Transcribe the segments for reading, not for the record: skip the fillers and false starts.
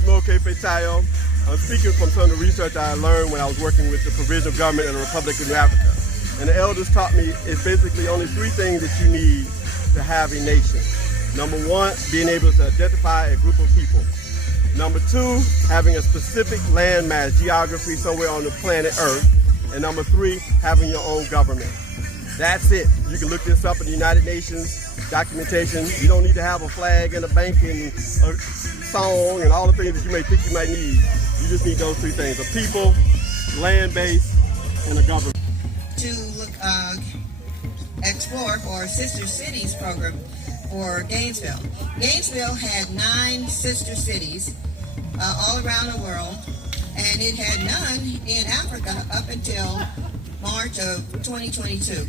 Homowo-Afi Festival. I'm speaking from some of the research I learned when I was working with the provisional government in the Republic of New Africa. And the elders taught me it's basically only three things that you need to have a nation. Number one, being able to identify a group of people. Number two, having a specific landmass, geography somewhere on the planet Earth. And number three, having your own government. That's it. You can look this up in the United Nations documentation. You don't need to have a flag and a bank and a song and all the things that you may think you might need. You just need those three things: a people, land base, and a government. To look, explore for Sister Cities program for Gainesville. Gainesville had 9 sister cities all around the world, and it had none in Africa up until March of 2022,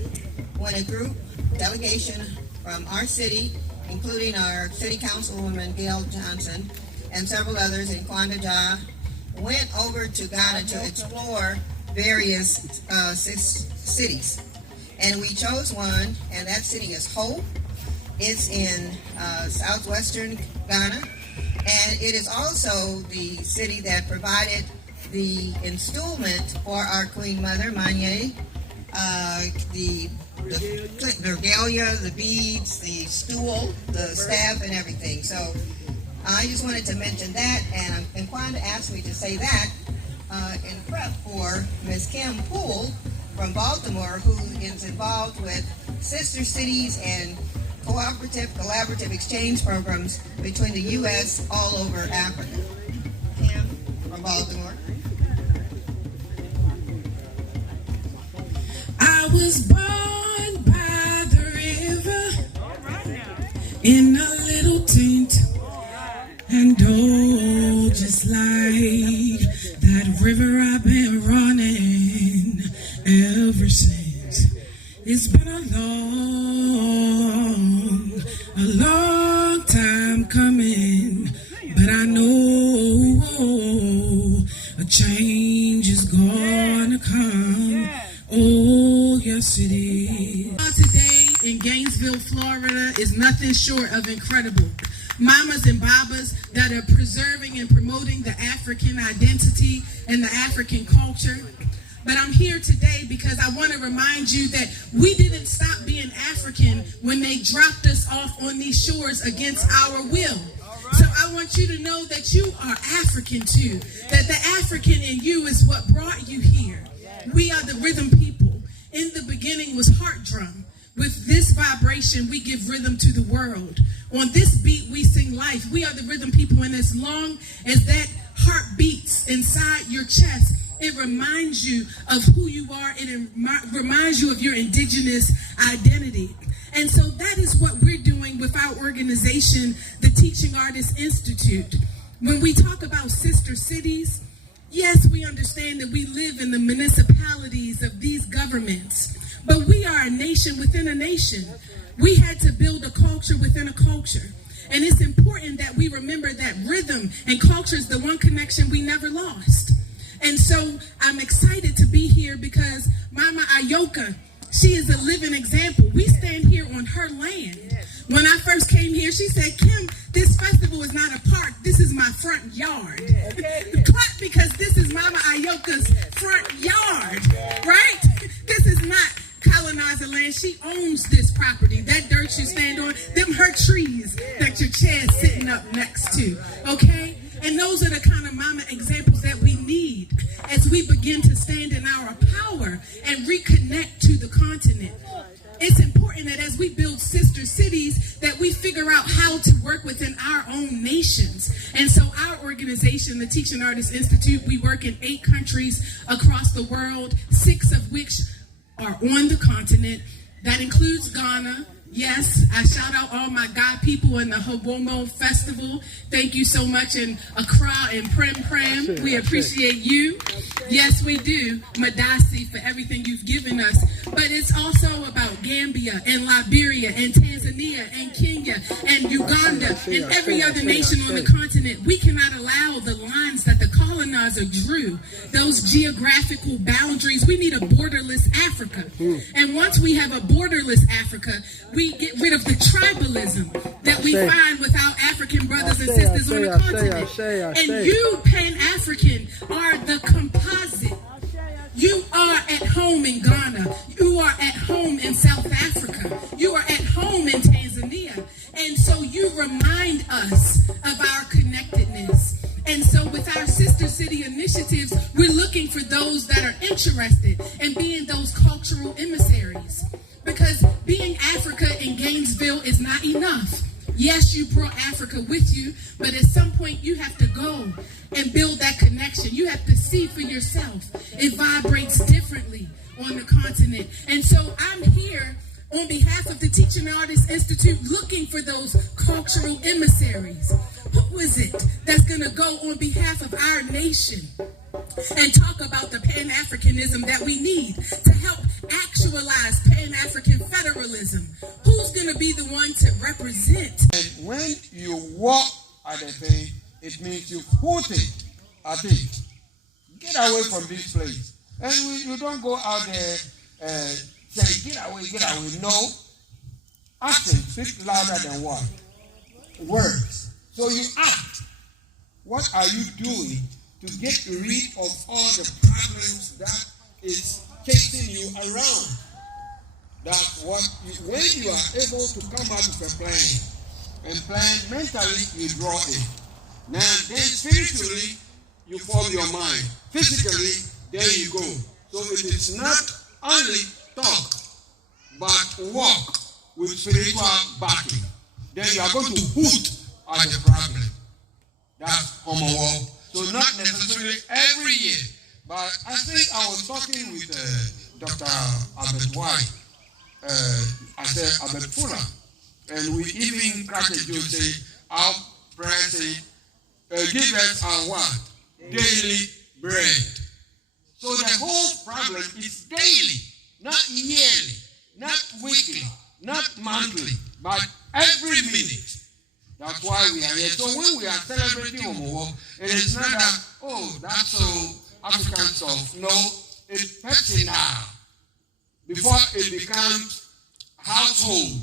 when a group delegation from our city, including our city councilwoman Gail Johnson and several others in Kwandaja, went over to Ghana to explore various cities. And we chose one, and that city is Hope. It's in southwestern Ghana, and it is also the city that provided the installment for our Queen Mother, Manye, the regalia, the beads, the stool, the staff, and everything. So I just wanted to mention that, and Kwanda asked me to say that in prep for Ms. Kim Poole from Baltimore, who is involved with sister cities and collaborative exchange programs between the U.S. all over Africa. Kim from Baltimore. I was born by the river in a little tent, and oh, just like that river I've been running ever since. It's been a long time coming, but I know a change is gonna come. Oh, yes it is. Today in Gainesville, Florida is nothing short of incredible. Mamas and babas that are preserving and promoting the African identity and the African culture. But I'm here today because I want to remind you that we didn't stop being African when they dropped us off on these shores against our will. So I want you to know that you are African too, that the African in you is what brought you here. We are the rhythm people. In the beginning was heart drum. With this vibration, we give rhythm to the world. On this beat, we sing life. We are the rhythm people, and as long as that heart beats inside your chest, it reminds you of who you are. It reminds you of your indigenous identity. And so that is what we're doing with our organization, the Teaching Artists Institute. When we talk about sister cities, yes, we understand that we live in the municipalities of these governments, but we are a nation within a nation. We had to build a culture within a culture. And it's important that we remember that rhythm and culture is the one connection we never lost. And so I'm excited to be here because Mama Ayoka, she is a living example. We stand here on her land. When I first came here, she said, Kim, this festival is not a park. This is my front yard. Clap, because this is Mama Ayoka's front yard, right? This is not colonizer land. She owns this property. That dirt you stand on, them her trees that your chair's sitting up next to, okay? And those are the kind of mama examples that we need as we begin to stand in our power and reconnect to the continent. It's important that as we build sister cities, that we figure out how to work within our own nations. And so our organization, the Teaching Artists Institute, we work in 8 countries across the world, 6 of which are on the continent. That includes Ghana. Yes, I shout out all my God people in the Homowo Festival. Thank you so much. And Accra and Prem, we appreciate you. Yes, we do. Madasi for everything you've given us. But it's also about Gambia and Liberia and Tanzania and Kenya and Uganda and every other nation on the continent. We cannot allow the lines that the colonizer drew, those geographical boundaries. We need a borderless Africa. And once we have a borderless Africa, we get rid of the tribalism that we find with our African brothers and sisters on the continent. And you, Pan-African, are the composite. You are at home in Ghana. You are at home in South Africa. You are at home in Tanzania. And so you remind us of our connectedness. And so with our sister city initiatives, we're looking for those that are interested in being those cultural emissaries. Because being Africa in Gainesville is not enough. Yes, you brought Africa with you, but at some point you have to go and build that connection. You have to see for yourself. It vibrates differently on the continent. And so I'm here on behalf of the Teaching Artists Institute looking for those cultural emissaries. Who is it that's going to go on behalf of our nation and talk about the Pan-Africanism that we need to help actualize Pan-African federalism? Who's going to be the one to represent? And when you walk at the thing, it means you put it at it. Get away from this place. And you don't go out there say, get away, get away. No. Action speaks louder than what? Words. So you act. What are you doing to get rid of all the problems that is chasing you around? That's what when you are able to come out with a plan, and plan mentally, you draw it. Now, then spiritually, you form your mind. Physically, there you go. So it is not only talk, but walk with spiritual backing. Then you are going to put at the problem. That's Homowo. So not necessarily every year, but I think I was talking with Dr. Albert White. I said Albert Fuller, and we even cracked a joke, say, our prayer give us our what? Daily bread. So the whole problem is daily, not yearly, not weekly, not monthly, but every minute. That's why we are here. So when we are celebrating Homowo, it is not that, oh, that's so African stuff. No, it's personal. Before it becomes household,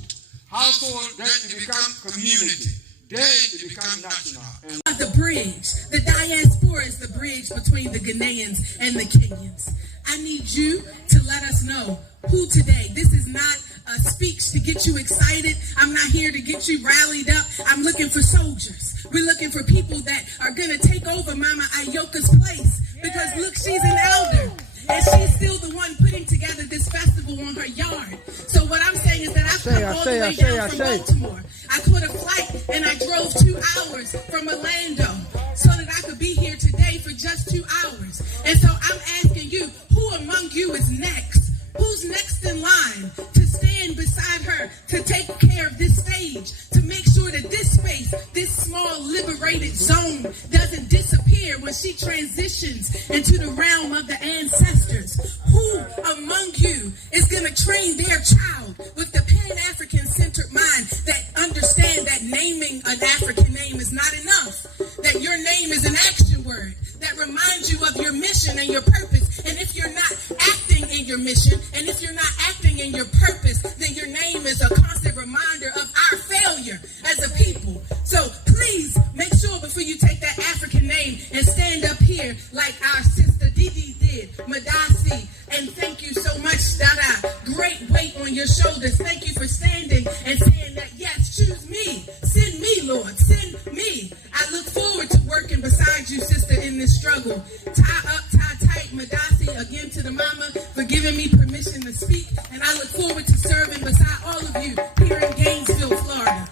then it becomes community, then it becomes national. And the bridge, the diaspora is the bridge between the Ghanaians and the Kenyans. I need you to let us know who today. This is not a speech to get you excited. I'm not here to get you rallied up. I'm looking for soldiers. We're looking for people that are going to take over Mama Ayoka's place. Because look, she's an elder. And she's still the one putting together this festival on her yard. So what I'm saying is that I've come all the way down from Baltimore. I caught a flight and I drove 2 hours from Orlando so that I could be here today for just 2 hours. And so I'm asking you, who among you is next? Who's next in line to stand beside her, to take care of this stage, to make sure that this space, this small liberated zone doesn't disappear when she transitions into the realm of the ancestors? Who among you is going to train their child with the Pan-African centered mind that understand that naming an African name is not enough, that your name is an action word that reminds you of your mission and your purpose? And if you're not acting in your mission, and if you're not acting in your purpose, then your name is a constant reminder of our failure as a people. So please make sure before you take that African name and stand up here like our sister Didi did, Madasi. And thank you so much, Dada. Great weight on your shoulders. Thank you for standing and saying that, yes, choose me. Send me, Lord. Send me. I look forward to working beside you, sister, in this struggle. Tie up, tie tight, Madasi, again to the mama for giving me permission to speak. And I look forward to serving beside all of you here in Gainesville, Florida.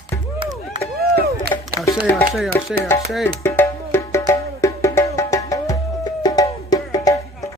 I say.